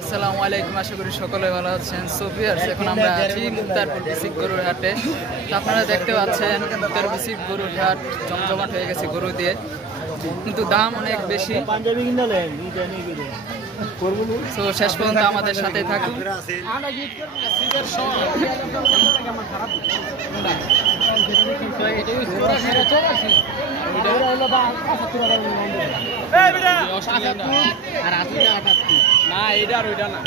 আসসালামু আলাইকুম, আশা করি সকলে ভালো আছেন। সোফিয়ার্স, এখন আমরা আছি মুক্তারপুর বিসিক গরুর হাটে। আপনারা দেখতে পাচ্ছেন মুক্তার বিসিক গরুর হাট জমজমাট হয়ে গেছে গরু দিয়ে, কিন্তু দাম অনেক বেশি। তো শেষ পর্যন্ত আমাদের সাথে থাকুন। না এটা আর ওইটা না,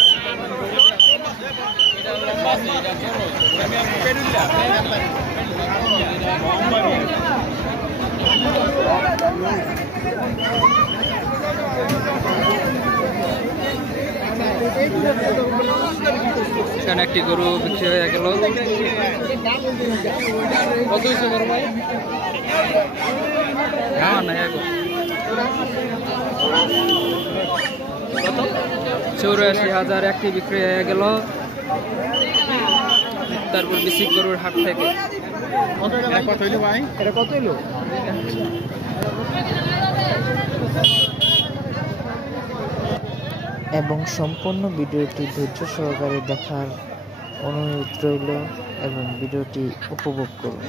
এখানে একটি গরু বিক্রি হয়ে গেল। কত হয়েছে গরু ভাই? হ্যাঁ না, 84,000 একটি বিক্রি হয়ে গেল তারপর বিসিক গরুর হাট থেকে। এবং সম্পূর্ণ ভিডিওটি ধৈর্য সহকারে দেখার অনুরোধ রইল এবং ভিডিওটি উপভোগ করুন।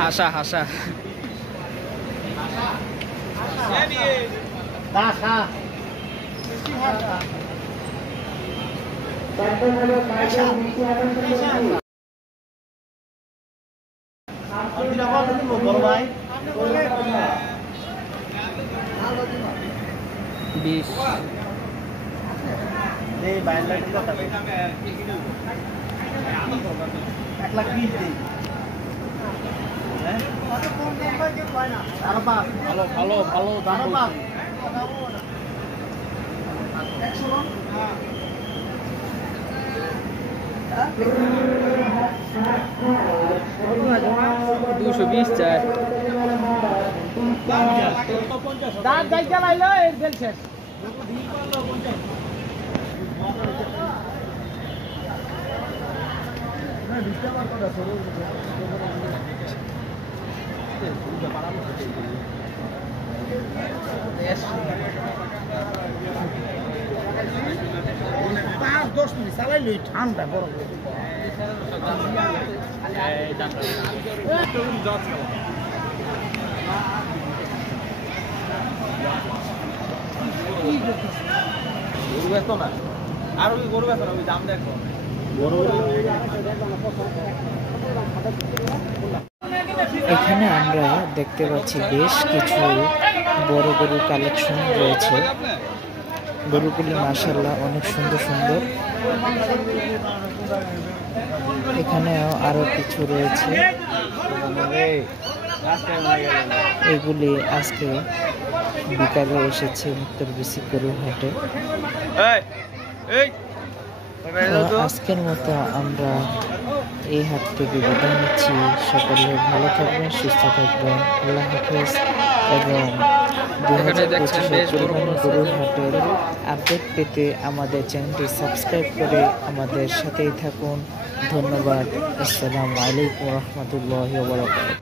হাসা হাসা বিশ ভালো ভালো দাম। দুশো 20 চাই। ঠান্ডা গরম গরু বেচো না, আর ওই গরু বেচো না, ওই দাম দেখো। এখানে আমরা দেখতে পাচ্ছি বেশ কিছু বড় গরুর কালেকশন রয়েছে। গরুগুলি মাশাআল্লাহ অনেক সুন্দর সুন্দর। এখানেও আরো কিছু রয়েছে। এগুলি আজকে বিকালে এসেছে মুক্তার বিসিক গরুর হাটে। আজকের মতো আমরা এই হাট থেকে বিদায় নিচ্ছি। সকলে ভালো থাকবেন, সুস্থ থাকবেন, আল্লাহ হাফেজ। এবং 2025 গরুর হাটের আপডেট পেতে আমাদের চ্যানেলটি সাবস্ক্রাইব করে আমাদের সাথেই থাকুন। ধন্যবাদ। আসসালামু আলাইকুম রহমতুল্লাহি ওয়া বারাকাতুহু।